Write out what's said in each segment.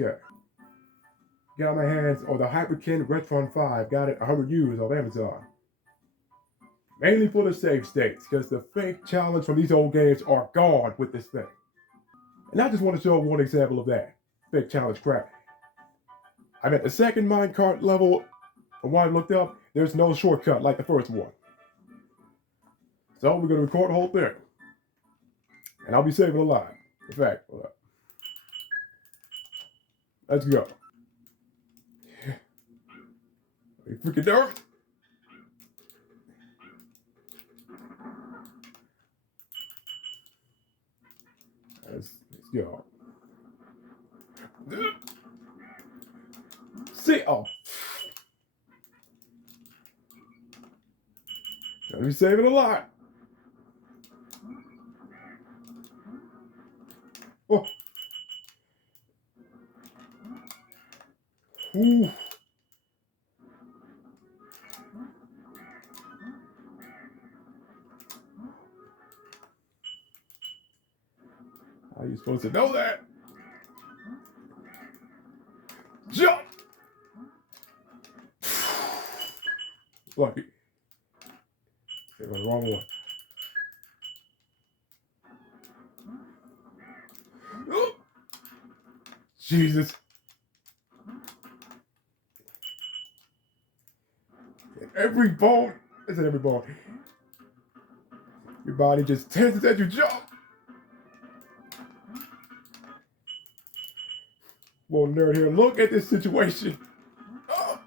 Okay. Got my hands on the Hyperkin Retron 5. Got it 100 used off Amazon. Mainly for the save states, because the fake challenge from these old games are gone with this thing. And I just want to show one example of that. Fake challenge crap. I'm at the second minecart level. From what I looked up, there's no shortcut like the first one. So we're going to record the whole thing. And I'll be saving a lot. In fact, hold up. Let's go. Are you freaking nervous? Let's go. See, oh. Gotta be saving a lot. Oh. Ooh. How are you supposed to know that? Jump! Lucky. It was the wrong one. Oh. Jesus. Every bone. Isn't every bone. Your body just tenses as you jump. Well, nerd here, look at this situation. Oh,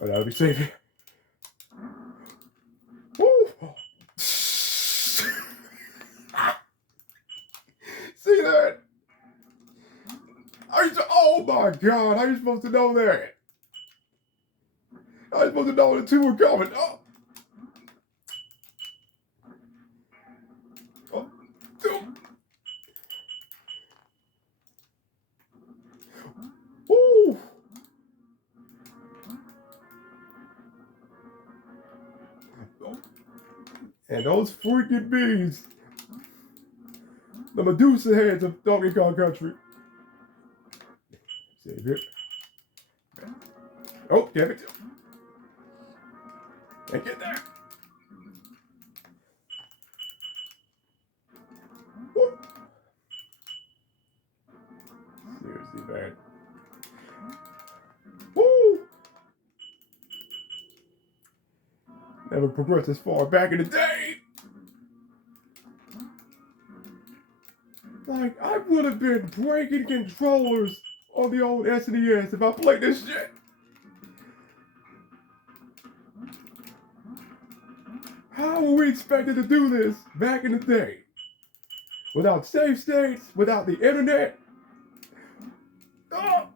that'll be safe. Woo. See that? Oh my God, how are you supposed to know that? How are you supposed to know the two were coming? Oh. Woo. And those freaking bees. The Medusa heads of Donkey Kong Country. Save it. Oh, damn it. Can't get there. Woo. Seriously, man. Woo! Never progressed this far back in the day. Like, I would have been breaking controllers on the old SNES if I played this shit. How were we expected to do this back in the day? Without save states, without the internet? Oh.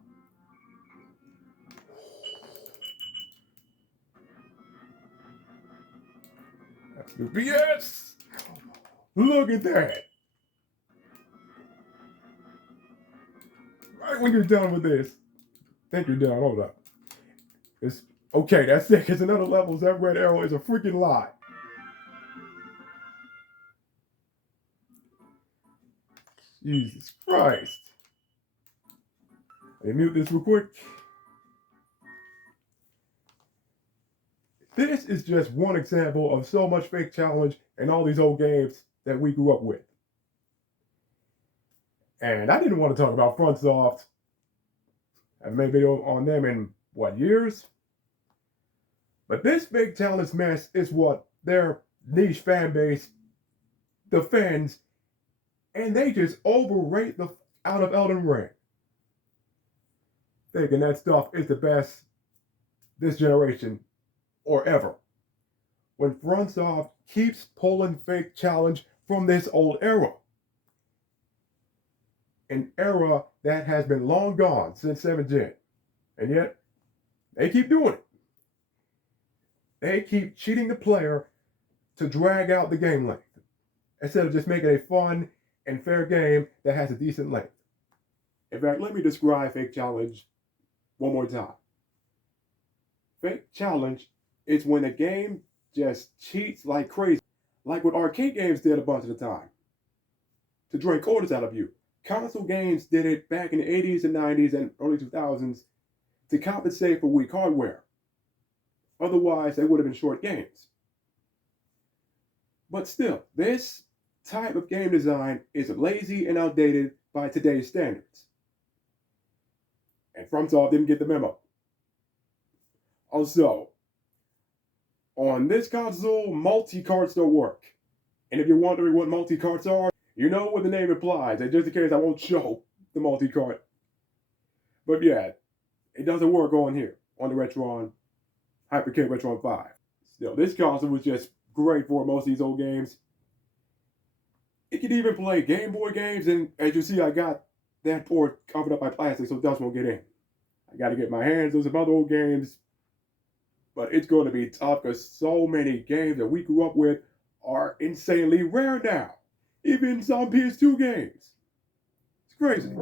That's new BS. Look at that. Right when you're done with this, think you're done. Hold up. It's okay. That's it. Because another level, that red arrow is a freaking lie. Jesus Christ. Let me mute this real quick. This is just one example of so much fake challenge and all these old games that we grew up with. And I didn't want to talk about FromSoft. I've made a video on them in, what, years? But this fake challenge mess is what their niche fan base defends, and they just overrate the out of Elden Ring. Thinking that stuff is the best this generation or ever. When FromSoft keeps pulling fake challenge from this old era. An era that has been long gone since 7th Gen. And yet, they keep doing it. They keep cheating the player to drag out the game length, instead of just making a fun and fair game that has a decent length. In fact, let me describe fake challenge one more time. Fake challenge is when a game just cheats like crazy, like what arcade games did a bunch of the time, to drain quarters out of you. console games did it back in the 80s and 90s and early 2000s to compensate for weak hardware. Otherwise, they would have been short games. But still, this type of game design is lazy and outdated by today's standards. And FromSoft didn't get the memo. Also, on this console, multi-carts don't work. And if you're wondering what multi-carts are, you know what the name implies. And just in case I won't show the multi-cart. But yeah, it doesn't work on here, on the Retron, Hyperkin Retron 5. Still, this console was just great for most of these old games. It can even play GameBoy games, and as you see, I got that port covered up by plastic so dust won't get in. I gotta get my hands on some other old games, but it's going to be tough because so many games that we grew up with are insanely rare now. Even some PS2 games. It's crazy.